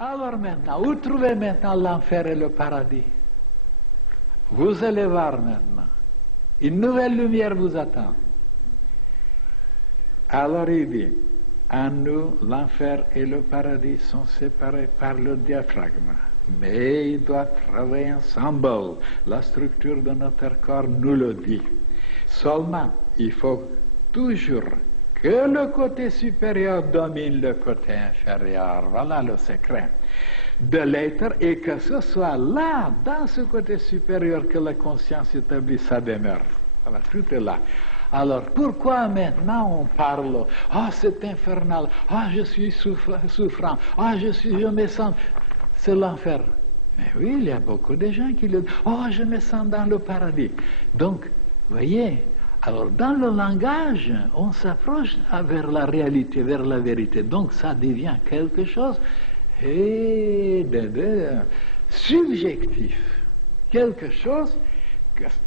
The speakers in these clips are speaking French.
Alors maintenant, où trouvez maintenant l'enfer et le paradis? Vous allez voir maintenant. Une nouvelle lumière vous attend. Alors il dit, en nous, l'enfer et le paradis sont séparés par le diaphragme. Mais ils doivent travailler ensemble. La structure de notre corps nous le dit. Seulement, il faut toujours que le côté supérieur domine le côté inférieur. Voilà le secret de l'être, et que ce soit là, dans ce côté supérieur, que la conscience établit sa demeure. Voilà, tout est là. Alors, pourquoi maintenant on parle « Ah, c'est infernal, ah, je suis souffrant, ah, je me sens... » C'est l'enfer. Mais oui, il y a beaucoup de gens qui le disent « Oh, je me sens dans le paradis. » Donc, vous voyez, alors dans le langage, on s'approche vers la réalité, vers la vérité. Donc, ça devient quelque chose de subjectif. Quelque chose...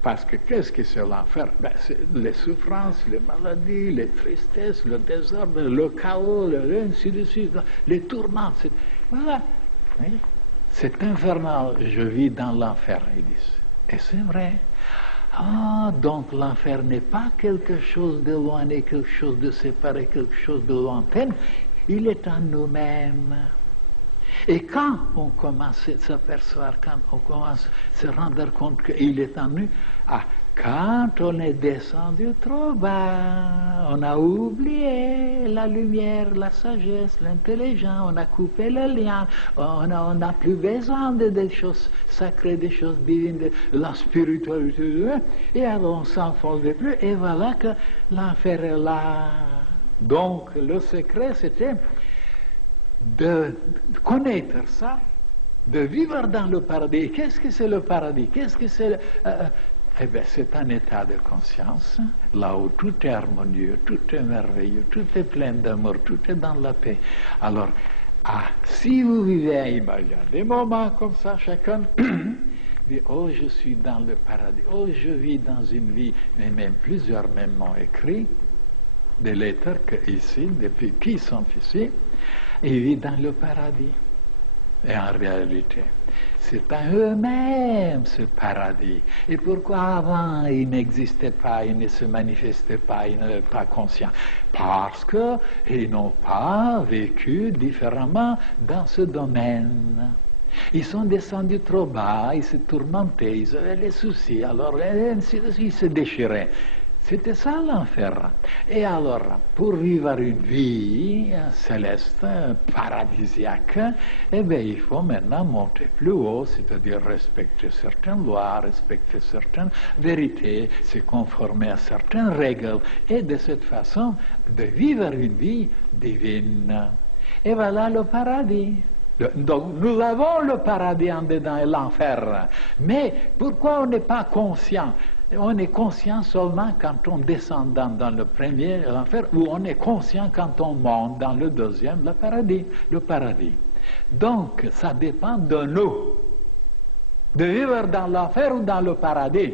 Parce que qu'est-ce que c'est l'enfer? Ben, c'est les souffrances, les maladies, les tristesses, le désordre, le chaos, ainsi de suite, les tourments. Voilà. Oui? C'est infernal. Je vis dans l'enfer, ils disent. Et c'est vrai. Ah, donc l'enfer n'est pas quelque chose d'éloigné, quelque chose de séparé, quelque chose de lointain. Il est en nous-mêmes. Et quand on commence à s'apercevoir, quand on commence à se rendre compte qu'il est en nous, quand on est descendu trop bas, on a oublié la lumière, la sagesse, l'intelligence, on a coupé le lien, on n'a plus besoin des choses sacrées, des choses divines, de la spiritualité, et alors on s'enfonce plus, et voilà que l'enfer est là. Donc le secret, c'était de connaître ça, de vivre dans le paradis. Qu'est-ce que c'est le paradis? Qu'est-ce que c'est Eh bien, c'est un état de conscience, là où tout est harmonieux, tout est merveilleux, tout est plein d'amour, tout est dans la paix. Alors, si vous vivez, il y a des moments comme ça, chacun dit, oh, je suis dans le paradis, oh, je vis dans une vie, mais même plusieurs même m'ont écrit, des lettres ici, depuis qui sont ici, ils vivent dans le paradis. Et en réalité, c'est à eux-mêmes ce paradis. Et pourquoi avant il n'existait pas, il ne se manifestait pas, ils n'étaient pas conscients? Parce qu'ils n'ont pas vécu différemment dans ce domaine. Ils sont descendus trop bas, ils se tourmentaient, ils avaient les soucis, alors ils se déchiraient. C'était ça l'enfer. Et alors, pour vivre une vie céleste, paradisiaque, eh bien, il faut maintenant monter plus haut, c'est-à-dire respecter certaines lois, respecter certaines vérités, se conformer à certaines règles, et de cette façon, de vivre une vie divine. Et voilà le paradis. Donc, nous avons le paradis en dedans et l'enfer. Mais pourquoi on n'est pas conscient? On est conscient seulement quand on descend dans le premier, l'enfer, ou on est conscient quand on monte dans le deuxième, le paradis. Donc, ça dépend de nous, de vivre dans l'enfer ou dans le paradis.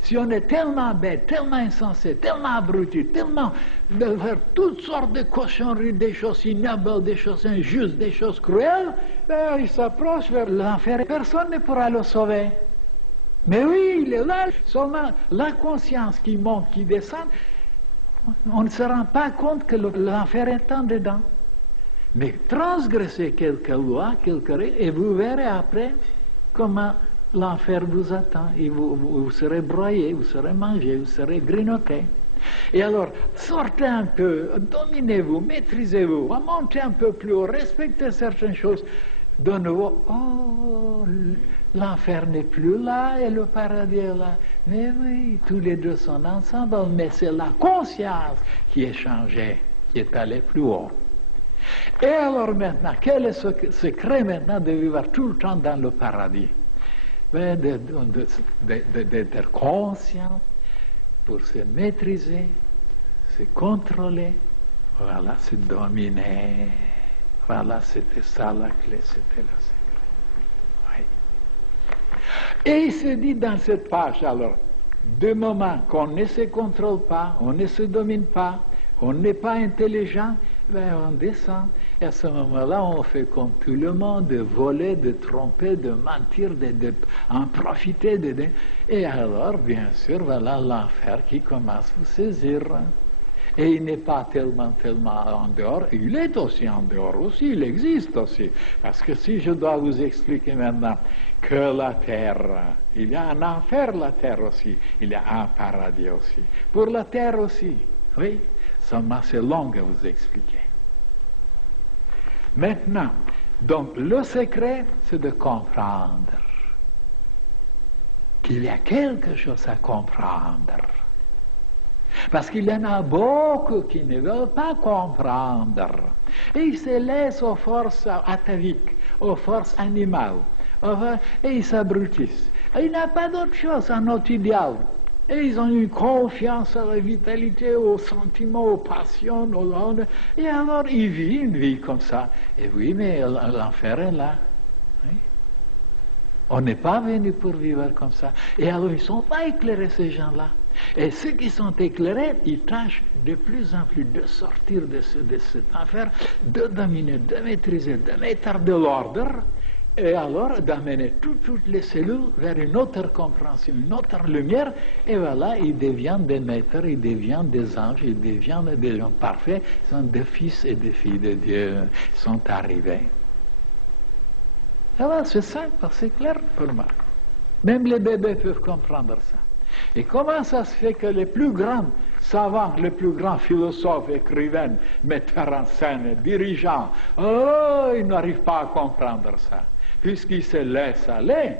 Si on est tellement bête, tellement insensé, tellement abruti, tellement de faire toutes sortes de cochonneries, des choses ignobles, des choses injustes, des choses cruelles, ben, il s'approche vers l'enfer et personne ne pourra le sauver. Mais oui, il est là, seulement la conscience qui monte, qui descend, on ne se rend pas compte que l'enfer est en dedans. Mais transgressez quelques lois, quelques règles, et vous verrez après comment l'enfer vous attend. Et vous serez broyé, vous serez mangé, vous serez grignoté. Et alors, sortez un peu, dominez-vous, maîtrisez-vous, montez un peu plus haut, respectez certaines choses. De nouveau, oh, l'enfer n'est plus là et le paradis est là. Mais oui, tous les deux sont ensemble, mais c'est la conscience qui est changée, qui est allée plus haut. Et alors maintenant, quel est ce secret maintenant de vivre tout le temps dans le paradis? D'être conscient pour se maîtriser, se contrôler, voilà, se dominer. Voilà, c'était ça la clé, c'était le secret. Oui. Et il se dit dans cette page, alors, du moment qu'on ne se contrôle pas, on ne se domine pas, on n'est pas intelligent, ben, on descend. Et à ce moment-là, on fait comme tout le monde, de voler, de tromper, de mentir, en profiter. Et alors, bien sûr, voilà l'enfer qui commence à vous saisir. Et il n'est pas tellement en dehors, il est aussi en dehors aussi, il existe aussi. Parce que si je dois vous expliquer maintenant que la terre, il y a un enfer, la terre aussi, il y a un paradis aussi. Pour la terre aussi, oui, seulement c'est long à vous expliquer. Maintenant, donc le secret, c'est de comprendre qu'il y a quelque chose à comprendre. Parce qu'il y en a beaucoup qui ne veulent pas comprendre. Et ils se laissent aux forces ataviques, aux forces animales, et ils s'abrutissent. Il n'y a pas d'autre chose, un autre idéal. Et ils ont une confiance à la vitalité, aux sentiments, aux passions, et alors ils vivent une vie comme ça. Et oui, mais l'enfer est là. Oui. On n'est pas venu pour vivre comme ça. Et alors ils ne sont pas éclairés, ces gens-là. Et ceux qui sont éclairés, ils tâchent de plus en plus de sortir de cet enfer, de dominer, de maîtriser, de mettre de l'ordre, et alors d'amener toutes les cellules vers une autre compréhension, une autre lumière, et voilà, ils deviennent des maîtres, ils deviennent des anges, ils deviennent des gens parfaits, ils sont des fils et des filles de Dieu, ils sont arrivés. Alors c'est simple, c'est clair pour moi. Même les bébés peuvent comprendre ça. Et comment ça se fait que les plus grands savants, les plus grands philosophes, écrivains, metteurs en scène, dirigeants, ils n'arrivent pas à comprendre ça, puisqu'ils se laissent aller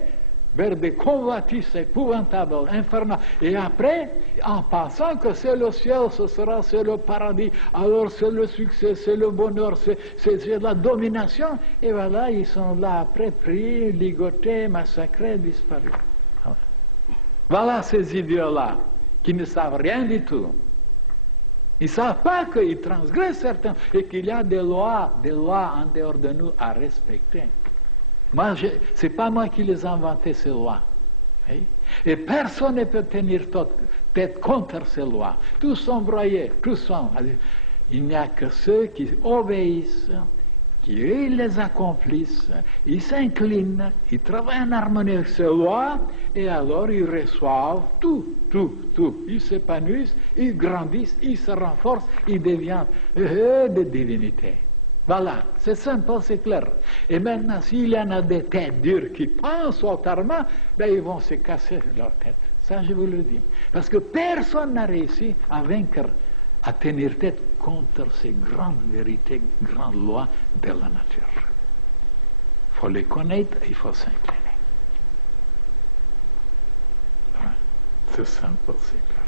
vers des convoitises épouvantables, infernales. Et après, en pensant que c'est le ciel, c'est le paradis, alors c'est le succès, c'est le bonheur, c'est la domination, et voilà, ils sont là après, pris, ligotés, massacrés, disparus. Voilà ces idiots-là, qui ne savent rien du tout. Ils ne savent pas qu'ils transgressent certains, et qu'il y a des lois en dehors de nous à respecter. Moi, ce n'est pas moi qui les ai inventées, ces lois. Oui? Et personne ne peut tenir tête contre ces lois. Tous sont broyés, tous sont. Il n'y a que ceux qui obéissent, qui les accomplissent, ils s'inclinent, ils travaillent en harmonie avec ces lois, et alors ils reçoivent tout. Ils s'épanouissent, ils grandissent, ils se renforcent, ils deviennent des divinités. Voilà, c'est simple, c'est clair. Et maintenant, s'il y en a des têtes dures qui pensent autrement, ben ils vont se casser leur tête. Ça, je vous le dis. Parce que personne n'a réussi à vaincre, à tenir tête contre ces grandes vérités, grandes lois de la nature. Il faut les connaître, il faut s'incliner. Voilà. C'est simple, c'est clair.